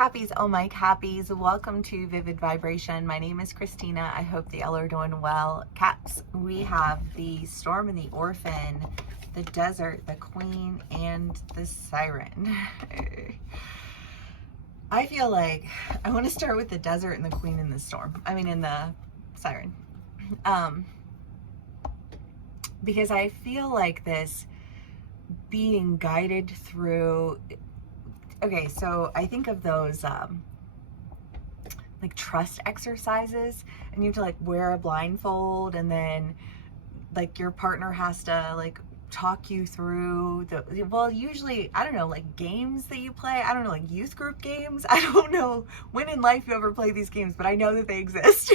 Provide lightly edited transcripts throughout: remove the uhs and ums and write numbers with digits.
Cappies, oh my Cappies, welcome to Vivid Vibration. My name is Christina. I hope that y'all are doing well. Caps, we have the Storm and the Orphan, the Desert, the Queen, and the Siren. I feel like I want to start with the Desert and the Queen and the Storm. I mean, in the Siren. Because I feel like this being guided through. Okay, so I think of those like trust exercises, and you have to like wear a blindfold, and then like your partner has to like talk you through the, well, usually, I don't know, like games that you play. I don't know, like youth group games. I don't know when in life you ever play these games, but I know that they exist.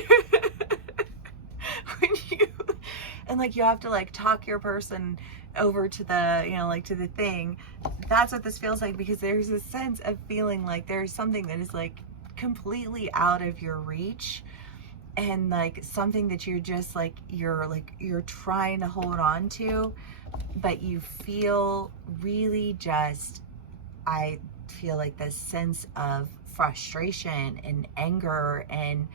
When you, and like you have to like talk your person over to the, you know, like to the thing. That's what this feels like, because there's a sense of feeling like there's something that is like completely out of your reach, and like something that you're just like you're trying to hold on to, but you feel really just, I feel like this sense of frustration and anger and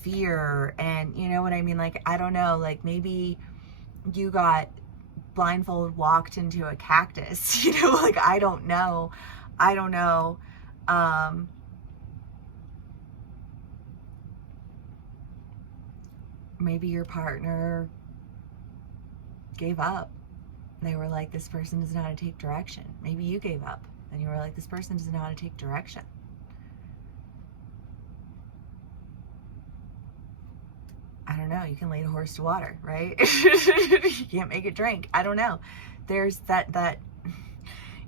fear, and you know what I mean? Like, I don't know, like maybe you got blindfold walked into a cactus, you know, like I don't know. Maybe your partner gave up. They were like, this person doesn't know how to take direction. Maybe you gave up and you were like, this person doesn't know how to take direction. I don't know. You can lead a horse to water, right? You can't make it drink. I don't know. There's that,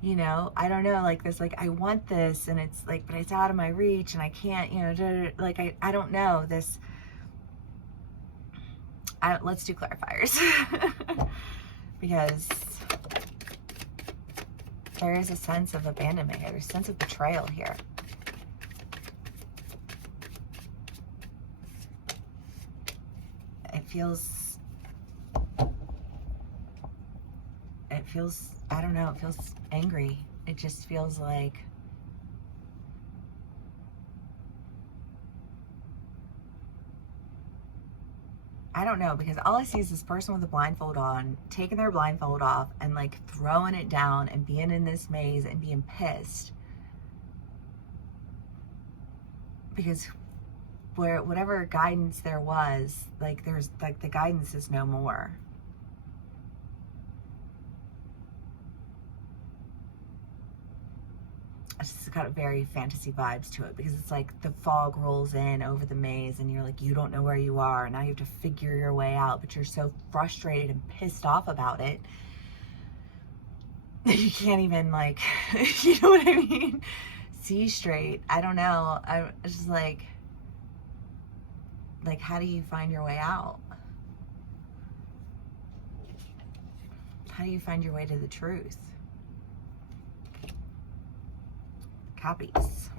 you know, I don't know, like this, like I want this, and it's like, but it's out of my reach, and I can't, you know, like I don't know this. Let's do clarifiers. Because there is a sense of abandonment here. There's a sense of betrayal here. It feels, I don't know, it feels angry. It just feels like, I don't know, because all I see is this person with a blindfold on, taking their blindfold off and like throwing it down and being in this maze and being pissed. Because whatever guidance there was, like there's like the guidance is no more. It's just got very fantasy vibes to it, because it's like the fog rolls in over the maze and you're like, you don't know where you are, and now you have to figure your way out, but you're so frustrated and pissed off about it that you can't even, like, you know what I mean, see straight. I don't know. I'm just like how do you find your way out? How do you find your way to the truth? Cappies.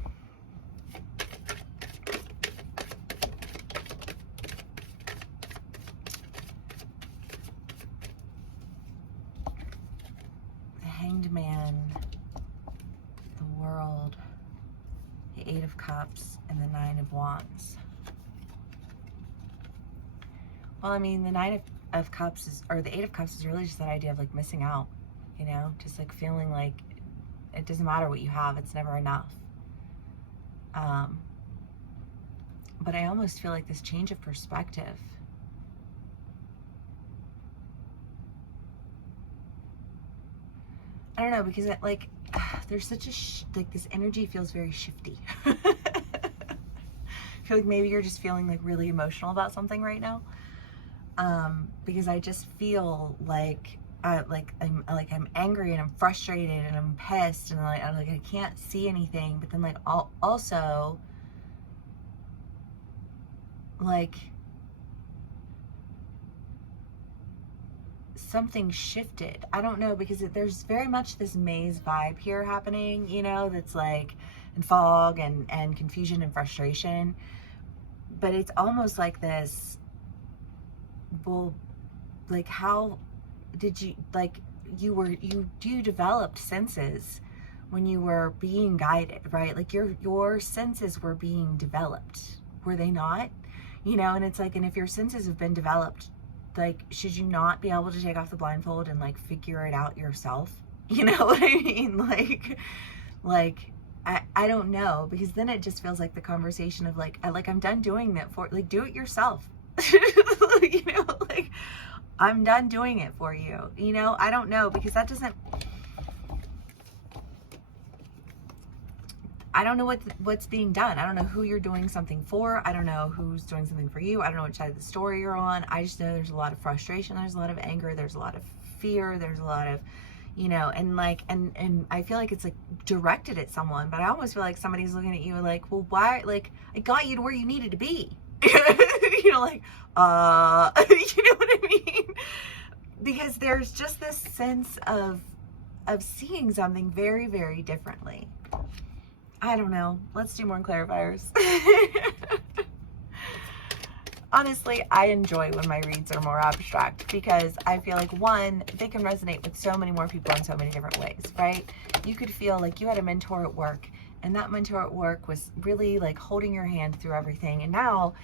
The Hanged Man, the World, the Eight of Cups, and the Nine of Wands. Well, I mean, the Nine of Cups is, or the Eight of Cups is really just that idea of like missing out, you know, just like feeling like it doesn't matter what you have, it's never enough. But I almost feel like this change of perspective. I don't know, because it, like, there's such a, like this energy feels very shifty. I feel like maybe you're just feeling like really emotional about something right now. Because I just feel like I'm angry and I'm frustrated and I'm pissed, and like I can't see anything. But then like also like something shifted. I don't know, because there's very much this maze vibe here happening, you know, that's like, and fog and confusion and frustration. But it's almost like this, well, like how did you, like you developed senses when you were being guided, right? Like your senses were being developed, were they not? And it's like, and if your senses have been developed, like, should you not be able to take off the blindfold and like figure it out yourself? You know what I mean? Like I don't know, because then it just feels like the conversation of like I'm done doing that for, like, do it yourself. Like, I'm done doing it for you. I don't know, because that doesn't, I don't know what's being done. I don't know who you're doing something for. I don't know who's doing something for you. I don't know which side of the story you're on. I just know there's a lot of frustration. There's a lot of anger. There's a lot of fear. There's a lot of, and like, and I feel like it's like directed at someone, but I almost feel like somebody's looking at you like, well, why? Like, I got you to where you needed to be. Like, you know what I mean? Because there's just this sense of seeing something very, very differently. I don't know. Let's do more clarifiers. Honestly, I enjoy when my reads are more abstract, because I feel like, one, they can resonate with so many more people in so many different ways, right? You could feel like you had a mentor at work, and that mentor at work was really like holding your hand through everything. And now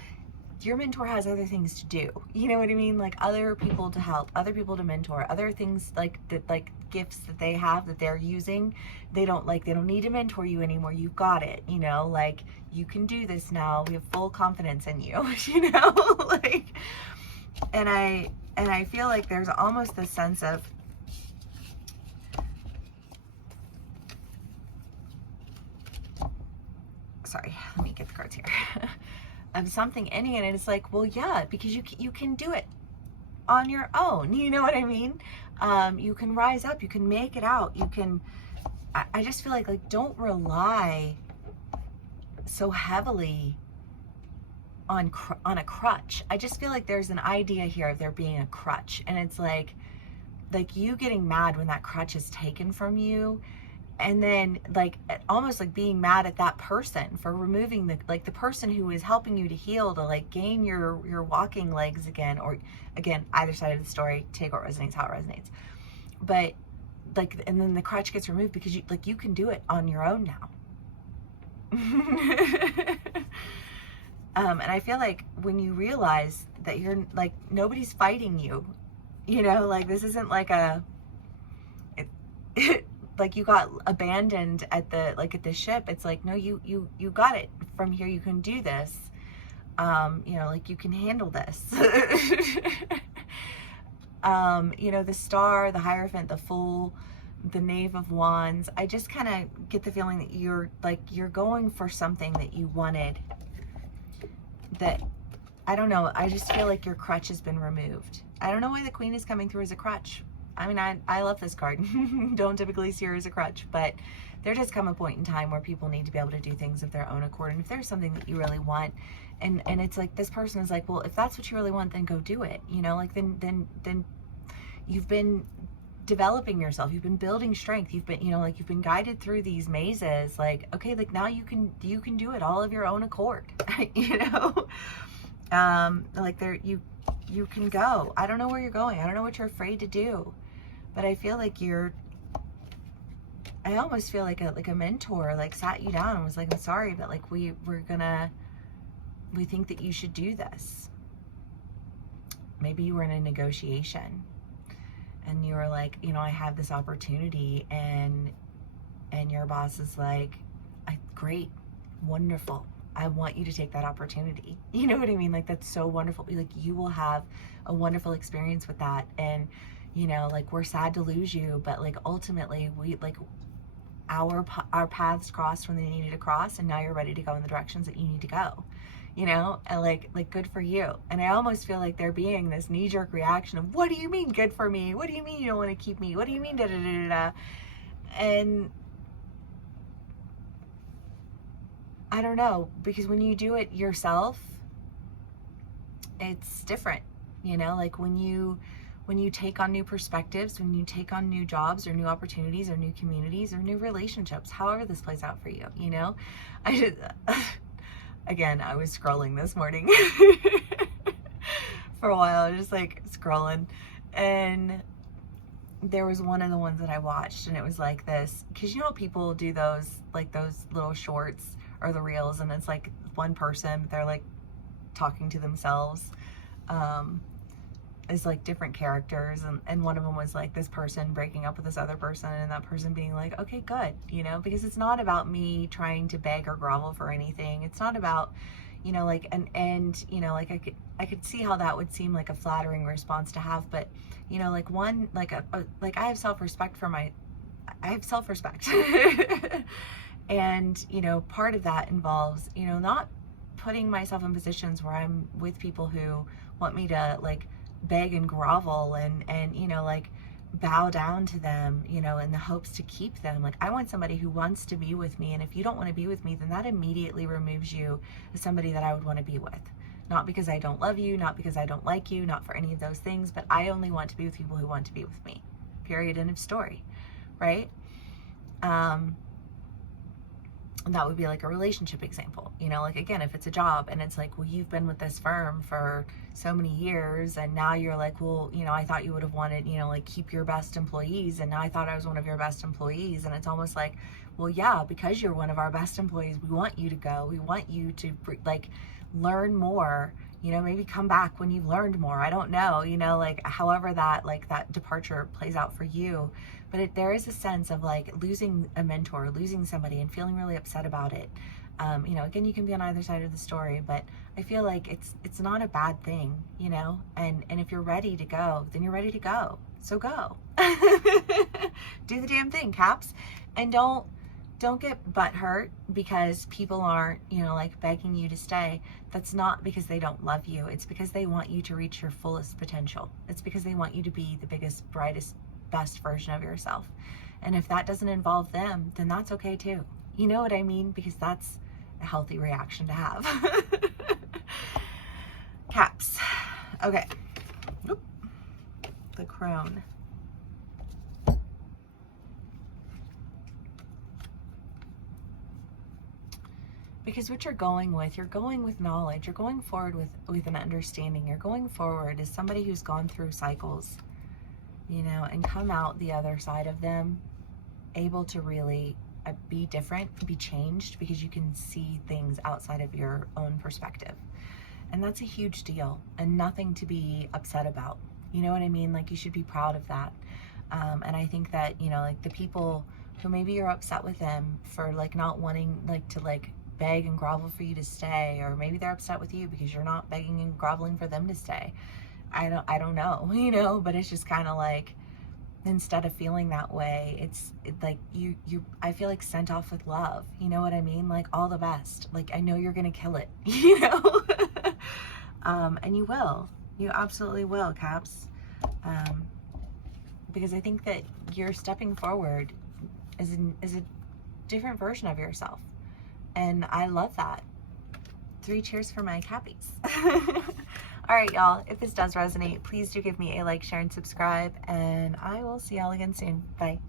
your mentor has other things to do. You know what I mean? Like other people to help, other people to mentor, other things like that, like gifts that they have that they're using. They don't need to mentor you anymore. You've got it, like, you can do this now. We have full confidence in you, like, and I feel like there's almost this sense of, sorry, let me get the cards here. Of something ending it, and it's like, well, yeah, because you can do it on your own. You know what I mean? You can rise up. You can make it out. You can. I just feel like don't rely so heavily on a crutch. I just feel like there's an idea here of there being a crutch, and it's like you getting mad when that crutch is taken from you. And then like almost like being mad at that person for removing the person who is helping you to heal, to like gain your walking legs again, or again, either side of the story, take what resonates, how it resonates. But like, and then the crutch gets removed because you can do it on your own now. And I feel like when you realize that you're like, nobody's fighting you, like this isn't like like you got abandoned at the ship. It's like, no, you got it from here. You can do this. Like you can handle this. The Star, the Hierophant, the Fool, the Knave of Wands. I just kind of get the feeling that you're going for something that you wanted. That, I don't know. I just feel like your crutch has been removed. I don't know why the Queen is coming through as a crutch. I mean, I love this card. Don't typically see her as a crutch, but there does come a point in time where people need to be able to do things of their own accord. And if there's something that you really want, and it's like, this person is like, well, if that's what you really want, then go do it. Like then you've been developing yourself. You've been building strength. You've been, like you've been guided through these mazes. Like, okay, like now you can do it all of your own accord. Like you can go. I don't know where you're going. I don't know what you're afraid to do. But I feel like I almost feel like a mentor like sat you down and was like, I'm sorry, but like we think that you should do this. Maybe you were in a negotiation and you were like, I have this opportunity, and your boss is like, great, wonderful, I want you to take that opportunity. You know what I mean? Like, that's so wonderful. Like, you will have a wonderful experience with that. And, like, we're sad to lose you, but like, ultimately we like our paths crossed when they needed to cross. And now you're ready to go in the directions that you need to go, and like good for you. And I almost feel like there being this knee-jerk reaction of, what do you mean good for me? What do you mean you don't want to keep me? What do you mean da da da da? And I don't know, because when you do it yourself, it's different, like when you take on new perspectives, when you take on new jobs or new opportunities or new communities or new relationships, however this plays out for you, I just, again, I was scrolling this morning for a while, just like scrolling, and there was one of the ones that I watched, and it was like this, because you know people do those, like those little shorts or the reels, and it's like one person, they're like talking to themselves, as like different characters, and one of them was like this person breaking up with this other person, and that person being like, okay, good, you know, because it's not about me trying to beg or grovel for anything. It's not about, you know, like, and you know, like I could see how that would seem like a flattering response to have, but you know, like one, like like I have self-respect and you know, part of that involves, you know, not putting myself in positions where I'm with people who want me to like beg and grovel and you know, like bow down to them, you know, in the hopes to keep them. Like I want somebody who wants to be with me, and if you don't want to be with me, then that immediately removes you as somebody that I would want to be with. Not because I don't love you, not because I don't like you, not for any of those things, but I only want to be with people who want to be with me. Period. End of story. Right? And that would be like a relationship example, you know, like again, if it's a job and it's like, well, you've been with this firm for so many years, and now you're like, well, you know, I thought you would have wanted, you know, like keep your best employees, and now I thought I was one of your best employees. And it's almost like, well, yeah, because you're one of our best employees, we want you to go, we want you to like learn more, you know, maybe come back when you've learned more. I don't know, you know, like however that, like that departure plays out for you. But there is a sense of like losing a mentor, losing somebody, and feeling really upset about it. You know, again, you can be on either side of the story, but I feel like it's not a bad thing, you know, and if you're ready to go, then you're ready to go. So go. Do the damn thing, Caps. And don't get butthurt because people aren't, you know, like begging you to stay. That's not because they don't love you. It's because they want you to reach your fullest potential. It's because they want you to be the biggest, brightest, best version of yourself. And if that doesn't involve them, then that's okay too. You know what I mean? Because that's a healthy reaction to have. Caps. Okay. Oop. The crone. Because what you're going with knowledge, you're going forward with an understanding, you're going forward as somebody who's gone through cycles, you know, and come out the other side of them able to really be different, be changed, because you can see things outside of your own perspective. And that's a huge deal, and nothing to be upset about. You know what I mean? Like, you should be proud of that. And I think that, you know, like the people who maybe you're upset with them for like not wanting like to like beg and grovel for you to stay, or maybe they're upset with you because you're not begging and groveling for them to stay. I don't know, you know, but it's just kind of like, instead of feeling that way, it's like you I feel like sent off with love. You know what I mean? Like, all the best. Like, I know you're gonna kill it, you know. And you absolutely will, Caps. Because I think that you're stepping forward as a different version of yourself, and I love that. 3 cheers for my Cappies. All right, y'all, if this does resonate, please do give me a like, share, and subscribe, and I will see y'all again soon. Bye.